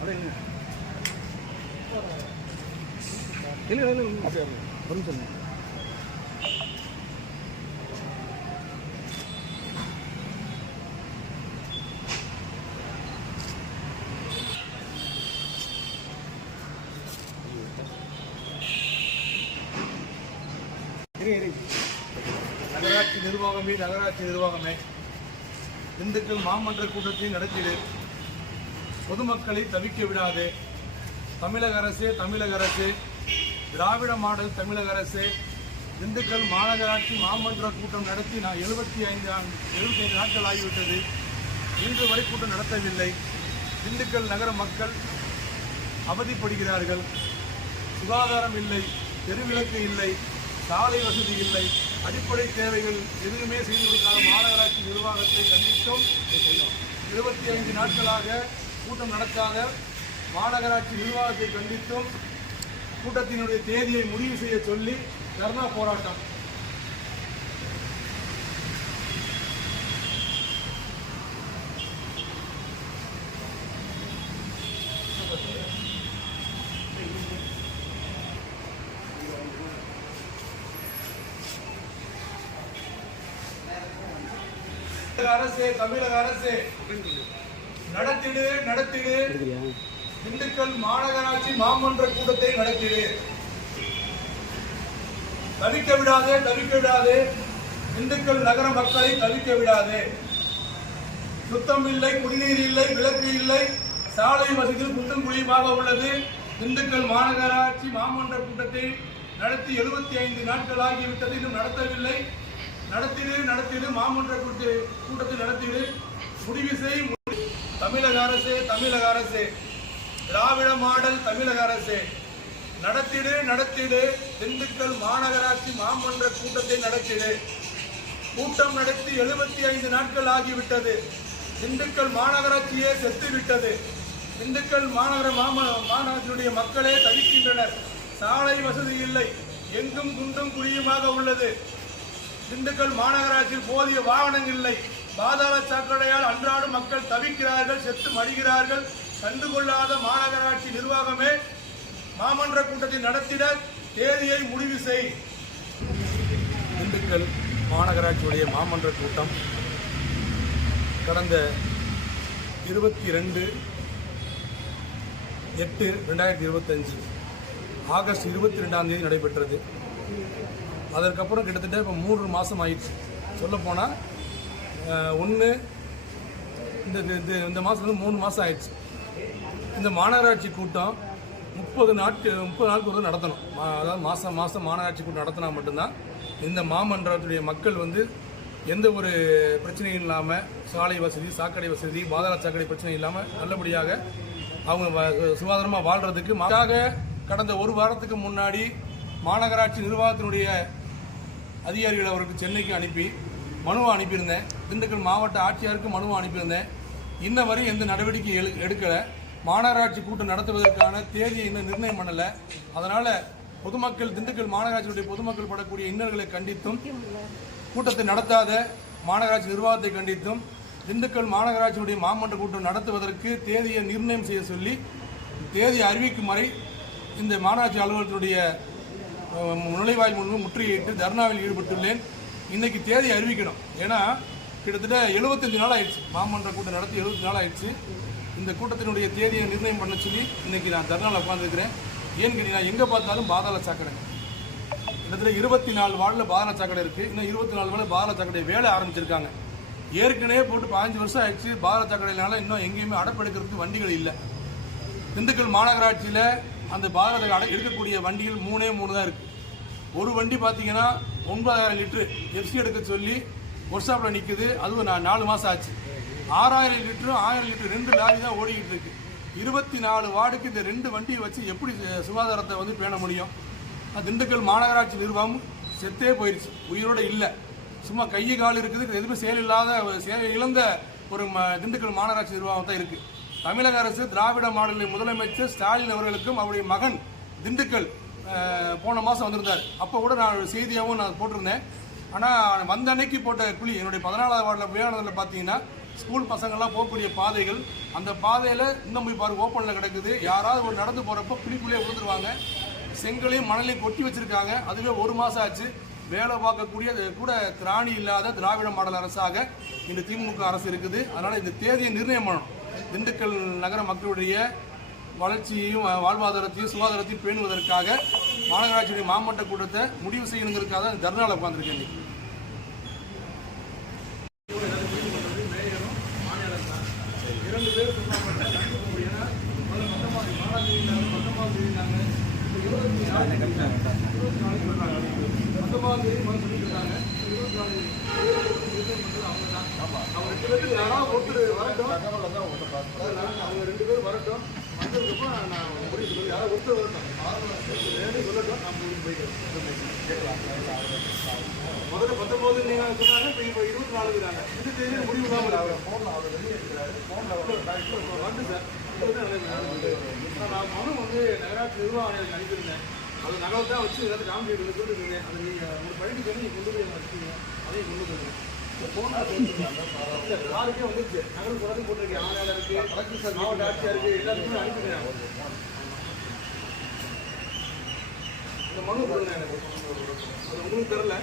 இல்லை இல்லை அப்படியே ஒரு நிமிஷம் நகராட்சி நிர்வாகமே நகராட்சி நிர்வாகமே. திண்டுக்கல் மாமன்ற கூட்டத்தை நடத்திடு. பொதுமக்களை தவிக்க விடாது. தமிழக அரசு தமிழக அரசு. திராவிட மாடல் தமிழக அரசு. திண்டுக்கல் மாநகராட்சி மாமன்ற கூட்டம் நடத்தி நான் எழுபத்தி ஐந்து எழுபத்தி ஐந்து நாட்கள் ஆகிவிட்டது. இன்று வரை கூட்டம் நடத்தவில்லை. திண்டுக்கல் நகர மக்கள் அவதிப்படுகிறார்கள். சுகாதாரம் இல்லை தெருவிளக்கு இல்லை சாலை வசதி இல்லை அடிப்படை தேவைகள் எதுவுமே செய்து கொடுக்காத மாநகராட்சி நிர்வாகத்தை கண்டித்தும். இருபத்தி ஐந்து நாட்களாக கூட்டம் நடத்தாத மாநகராட்சி நிர்வாகத்தை கண்டித்தும் கூட்டத்தினுடைய தேதியை முடிவு செய்ய சொல்லி தர்ணா போராட்டம். தமிழக அரசு தமிழக அரசு. நடத்திடு நடத்திடு. திண்டுக்கல் மாநகராட்சி மாமன்ற கூட்டத்தை நடத்திடு. தவிக்க விடாதே தவிக்க விடாதே. திண்டுக்கல் நகர மக்களை தவிக்க விடாதே. சுத்தம் இல்லை குடிநீர் இல்லை விளக்கு இல்லை. சாலை வசதி குண்டும் குழியுமாக உள்ளது. திண்டுக்கல் மாநகராட்சி மாமன்ற கூட்டத்தை நடத்தி எழுபத்தி ஐந்து நாட்கள் ஆகிவிட்டது. இன்னும் நடத்தவில்லை. நடத்திடு நடத்திடு. மாமன்ற கூட்ட கூட்டத்தை நடத்திடு. முடிவு செய் தமிழக அரசு தமிழக அரசு. திராவிட மாடல் தமிழக அரசு. நடத்திடு நடத்திடு. திண்டுக்கல் மாநகராட்சி மாமன்ற கூட்டத்தை நடத்திடு. கூட்டம் நடத்தி எழுபத்தி ஐந்து நாட்கள் ஆகிவிட்டது. திண்டுக்கல் மாநகராட்சியே செத்துவிட்டது. திண்டுக்கல் மாநகர மாம மாநகரத்தினுடைய மக்களே தவிக்கின்றனர். சாலை வசதி இல்லை. எங்கும் குண்டும் குழியுமாக உள்ளது. திண்டுக்கல் மாநகராட்சியில் போதிய வாகனங்கள் இல்லை. பாதாள சாக்கடையால் அன்றாடம் மக்கள் தவிக்கிறார்கள் செத்து மடிகிறார்கள். கண்டுகொள்ளாத மாநகராட்சி நிர்வாகமே மாமன்ற கூட்டத்தை நடத்திட தேதியை முடிவு செய். திண்டுக்கல் மாநகராட்சியுடைய மாமன்ற கூட்டம் கடந்த இருபத்தி ரெண்டு எட்டு ரெண்டாயிரத்தி இருபத்தஞ்சு ஆகஸ்ட் இருபத்தி ரெண்டாம் தேதி நடைபெற்றது. அதற்கப்புறம் கிட்டத்தட்ட இப்போ மூன்று மாதம் ஆயிடுச்சு. சொல்லப்போனால் ஒன்று இந்த இந்த இந்த மாதம் வந்து மூணு மாதம் ஆயிடுச்சு. இந்த மாநகராட்சி கூட்டம் முப்பது நாட்கள் முப்பது நாட்கள் வந்து நடத்தணும். மா- அதாவது மாதம் மாதம் மாநகராட்சி கூட்டம் நடத்தினா மட்டும்தான் இந்த மாமன்றத்துடைய மக்கள் வந்து எந்த ஒரு பிரச்சனையும் இல்லாமல் சாலை வசதி சாக்கடை வசதி பாதாள சாக்கடை பிரச்சனை இல்லாமல் நல்லபடியாக அவங்க வ- சுகாதாரமாக வாழ்கிறதுக்கு மாறாக கடந்த ஒரு வாரத்துக்கு முன்னாடி மாநகராட்சி நிர்வாகத்தினுடைய அதிகாரிகள் அவருக்கு சென்னைக்கு அனுப்பி மனுவை அனுப்பியிருந்தேன். திண்டுக்கல் மாவட்ட ஆட்சியாருக்கு மனுவை அனுப்பியிருந்தேன். இன்ன வரை எந்த நடவடிக்கை எடு எடுக்கலை. மாநகராட்சி கூட்டம் நடத்துவதற்கான தேதியை இன்னும் நிர்ணயம் பண்ணலை. அதனால் பொதுமக்கள் திண்டுக்கல் மாநகராட்சியுடைய பொதுமக்கள் படக்கூடிய இன்னல்களை கண்டித்தும் கூட்டத்தை நடத்தாத மாநகராட்சி நிர்வாகத்தை கண்டித்தும் திண்டுக்கல் மாநகராட்சியுடைய மாமன்ற கூட்டம் நடத்துவதற்கு தேதியை நிர்ணயம் செய்ய சொல்லி தேதி அறிவிக்கும் வரை இந்த மாநகராட்சி அலுவலகத்தினுடைய அஹ், நுழைவாயில் முன்பு முற்றுகையிட்டு தர்ணாவில் ஈடுபட்டுள்ளேன். இன்னைக்கு தேதி அறிவிக்கணும். ஏன்னா கிட்டத்தட்ட 75 நாள் ஆயிடுச்சு. மாமன்ற கூட்டம் நடத்தி 70 நாள் ஆயிடுச்சு. இந்த கூட்டத்தினுடைய தேதியை நிர்ணயம் பண்ண சொல்லி இன்னைக்கு நான் தர்ணாவில் உட்காந்துருக்கிறேன் ஏன்னு கேட்டீங்கன்னா எங்கே பார்த்தாலும் பாதாள சாக்கடை. கிட்டத்தட்ட இருபத்தி நாலு வார்டில் பாதாள சாக்கடை இருக்குது இன்னும் இருபத்தி நாலு வார்டில் பாதாள சாக்கடை வேலை ஆரம்பிச்சிருக்காங்க. ஏற்கனவே போட்டு பதினஞ்சு வருஷம் ஆயிடுச்சு. பாதாள சாக்கடையினால இன்னும் எங்கேயுமே அடப்பெடுக்கிறதுக்கு வண்டிகள் இல்லை. திண்டுக்கல் மாநகராட்சியில் அந்த பாதாள அடை எடுக்கக்கூடிய வண்டிகள் மூணே மூணு தான் இருக்குது ஒரு வண்டி பார்த்தீங்கன்னா ஒன்பதாயிரம் லிட்டரு எஃப்சி எடுக்க சொல்லி ஒர்க் ஷாப்பில் நிற்குது அதுவும் நான் நாலு மாதம் ஆச்சு. ஆறாயிரம் லிட்டரும் ஆயிரம் லிட்டர் ரெண்டு லாரி தான் ஓடிக்கிட்டு இருக்கு. இருபத்தி நாலு வார்டுக்கு இந்த ரெண்டு வண்டியை வச்சு எப்படி சுகாதாரத்தை வந்து பேண முடியும்? திண்டுக்கல் மாநகராட்சி நிர்வாகம் செத்தே போயிடுச்சு உயிரோட இல்லை. சும்மா கையை கால் இருக்குது. எதுவுமே செயல் இல்லாத செயல் இழந்த ஒரு ம- திண்டுக்கல் மாநகராட்சி நிர்வாகம் தான் இருக்குது தமிழக அரசு திராவிட மாடலின் முதலமைச்சர் ஸ்டாலின் அவர்களுக்கும் அவருடைய மகன் திண்டுக்கல் போன மாதம் வந்திருந்தார். அப்போ கூட நான் ஒரு செய்தியாகவும் நான் போட்டிருந்தேன். ஆனால் வந்த அன்னைக்கு போட்ட குழி என்னுடைய பதினாலாவது வார்டில் விளையாடுறதுல பார்த்தீங்கன்னா ஸ்கூல் பசங்கள்லாம் போகக்கூடிய பாதைகள் அந்த பாதையில் இன்னும் போய் பாருங்க ஓப்பனில் கிடக்குது. யாராவது ஒரு நடந்து போகிறப்ப குழிக்குள்ளேயே விழுந்துருவாங்க. செங்கலையும் மணலையும் கொட்டி வச்சுருக்காங்க. அதுவே ஒரு மாதம் ஆச்சு. வேலை பார்க்கக்கூடிய கூட திராணி இல்லாத திராவிட மாடல் அரசாக இந்த திமுக அரசு இருக்குது. அதனால் இந்த தேதியை நிர்ணயம் பண்ணணும். திண்டுக்கல் நகர மக்களுடைய வளர்ச்சியையும் வாழ்வாதாரத்தையும் சுகாதாரத்தையும் பேணுவதற்காக மாநகராட்சியுடைய மாவட்ட கூட்டத்தை முடிவு செய்யணுங்கிறதுக்காக தான் தர்ணாவில் உட்காந்துருக்கேன் இன்னைக்கு. இரண்டு பேர் மொத்தமாக தேதி முதல்ல சொல்லிட்டு இருக்காங்க இருபத்தி நாலு அவங்க தான் அவங்க ரெண்டு பேருக்கு யாராவது ஒருத்தர் வரட்டும். அவங்க ரெண்டு பேரும் வரட்டும் வந்ததுக்கப்புறம் நான் முடிவு சொல்லி யாராவது ஒருத்தர் வரட்டும் வேணும் சொல்லட்டும் நான் முடிவு போய்க்கிறேன் முதல்ல பத்தொன்பது நீங்கள் சொன்னாங்க இப்போ இப்போ இருபத்தி நாலுங்கிறாங்க இந்த தேதியில் முடிவு இல்லாமல் வந்து சார் நான் மனு வந்து நகராட்சி நிர்வாகம் எனக்கு அனுப்பியிருந்தேன் அது நகலை தான் வச்சு எல்லாத்தையும் காமிச்சு சொல்லிட்டு அதை நீங்கள் உங்களுக்கு சொல்லி நீங்கள் கொண்டு போய் வச்சுக்கீங்க அதையும் கொண்டு போயிருங்க ஃபோன் யாருக்கே வந்துருச்சு நகரம் போட்டிருக்கேன் ஆணையாளருக்கு மாவட்ட ஆட்சியாருக்கு எல்லாத்துக்குமே அனுப்பிடுறேன் இந்த மனு கொடுங்க எனக்கு. அது உங்களுக்கு தெரில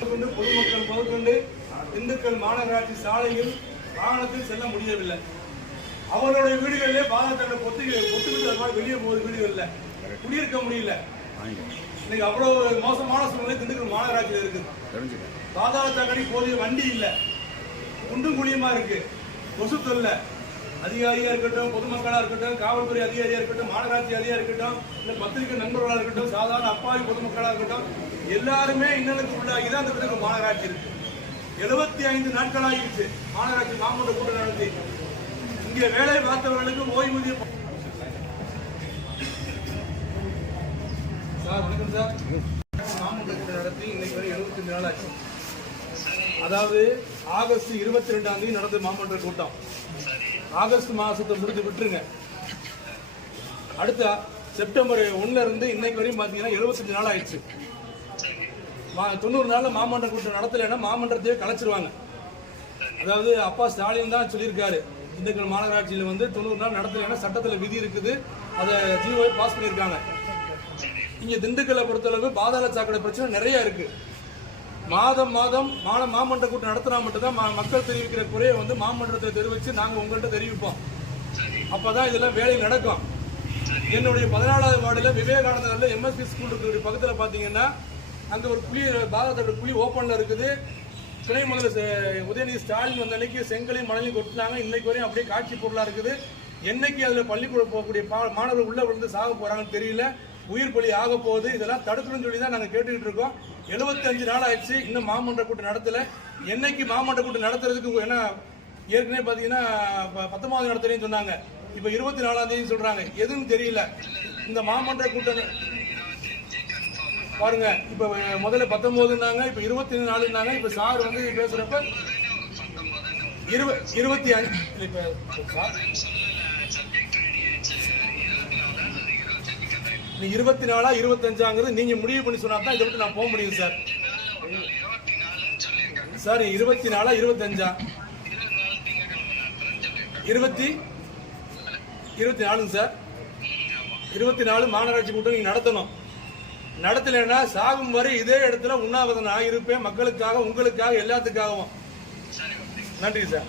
கொண்டு பொதுமக்கள் முதற்கொண்டு திண்டுக்கல் மாநகராட்சி சாலையில் வாகனத்தில் செல்ல முடியவில்லை. அவர்களுடைய வீடுகளிலே பாதத்தங்களை பொத்து பொத்துக்கிட்டு அது மாதிரி வெளியே போகுது வீடுகளில் குடியிருக்க முடியல. இன்னைக்கு அவ்வளவு மோசமான சூழ்நிலை திண்டுக்கல் மாநகராட்சியில் இருக்குது பாதாள சாக்கடை போதிய வண்டி இல்லை. குண்டும் குழியுமா இருக்கு? கொசு தொல்லை. அதிகாரியா இருக்கட்டும் பொதுமக்களா இருக்கட்டும் காவல்துறை அதிகாரியா இருக்கட்டும் மாநகராட்சி அதிகாரியா இருக்கட்டும் இல்ல பத்திரிகை நண்பர்களா இருக்கட்டும் சாதாரண அப்பாவி பொதுமக்களா இருக்கட்டும் எல்லாருமே இன்னலுக்கு உள்ளாகி தான் அந்த திண்டுக்கல் மாநகராட்சி இருக்கு. எழுபத்தி ஐந்து நாட்கள் ஆகிடுச்சு மாநகராட்சி மாமன்ற கூட்டம் நடத்தி. இங்கே வேலை பார்த்தவர்களுக்கு ஓய்வூதியம் சார் வணக்கம் சார். மாமன்ற கூட்டம் நடத்தி இன்னைக்கு வரை எழுபத்தி நாள் ஆச்சு. அதாவது ஆகஸ்ட் இருபத்தி ரெண்டாம் தேதி நடந்த மாமன்ற கூட்டம். ஆகஸ்ட் மாதத்தை முடிஞ்சு விட்டுருங்க. அடுத்த செப்டம்பர் ஒண்ணுல இருந்து இன்னைக்கு வரையும் பார்த்தீங்கன்னா எழுபத்தஞ்சு நாள் ஆயிடுச்சு. மா- தொண்ணூறு நாள்ல மாமன்ற கூட்டம் நடத்தலைன்னா மாமன்றத்தையே கலைச்சிருவாங்க. அதாவது அப்பா ஸ்டாலின் தான் சொல்லியிருக்காரு. திண்டுக்கல் மாநகராட்சியில் வந்து தொண்ணூறு நாள் நடத்தலைன்னா சட்டத்தில் விதி இருக்குது. அதை ஜிஓ பாஸ் பண்ணியிருக்காங்க. இங்க திண்டுக்கல்லை பொறுத்தளவு பாதாள சாக்கடை பிரச்சனை நிறைய இருக்கு. மாதம் மாதம் மான மாமன்ற கூட்டம் நடத்தினா மட்டும்தான் மக்கள் தெரிவிக்கிற குறையை வந்து மாமன்றத்தை தெரிவித்து நாங்கள் உங்கள்கிட்ட தெரிவிப்போம். அப்போதான் இதெல்லாம் வேலை நடக்கும். என்னுடைய பதினாலாவது வார்டில் விவேகானந்தரில் எம்எஸ்பி ஸ்கூல் இருக்கிற பக்கத்தில் பார்த்தீங்கன்னா அங்கே ஒரு புளி பாரதோட புளி ஓப்பனில் இருக்குது. துணை முதல்வர் உதயநிதி ஸ்டாலின் வந்த அன்னைக்கு செங்கலையும் மணலையும் கொட்டினாங்க. இன்னைக்கு வரையும் அப்படியே காட்சி பொருளாக இருக்குது. என்னைக்கு அதில் பள்ளிக்கூடம் போகக்கூடிய பா- மாணவர்கள் உள்ளே விழுந்து சாக போகிறாங்கன்னு தெரியல. உயிர் பலி ஆக போகுது. இதெல்லாம் தடுக்கணும்னு சொல்லி தான் நாங்கள் கேட்டுக்கிட்டு இருக்கோம். எழுபத்தஞ்சு நாள் ஆயிடுச்சு. இன்னும் மாமன்ற கூட்டம் நடத்தலை. என்னைக்கு மாமன்ற கூட்டம் நடத்துறதுக்கு ஏன்னா ஏற்கனவே பார்த்தீங்கன்னா ப- பத்தொன்பது நடத்துறேன்னு சொன்னாங்க. இப்போ இருபத்தி நாலாம் தேதி சொல்கிறாங்க எதுன்னு தெரியல. இந்த மாமன்ற கூட்டம் பாருங்க. இப்போ முதல்ல பத்தொம்போதுனாங்க இப்போ இருபத்தி நாலுன்னாங்க. இப்போ சார் வந்து பேசுகிறப்ப இருப இருபத்தி அஞ்சு இப்போ சார் நீ இருபத்தி நாலா இருபத்தஞ்சாங்கிறது நீங்க முடிவு பண்ணி சொன்னா தான் இதை விட்டு நான் போக முடியும் சார். சார் இருபத்தி நாலா இருபத்தஞ்சா? இருபத்தி இருபத்தி நாலுங்க சார். இருபத்தி நாலு மாநகராட்சி கூட்டம் நீங்க நடத்தணும். நடத்தலைன்னா சாகும் வரை இதே இடத்துல உண்ணாவிரதம் நான் இருப்பேன் மக்களுக்காக உங்களுக்காக எல்லாத்துக்காகவும். நன்றி சார்.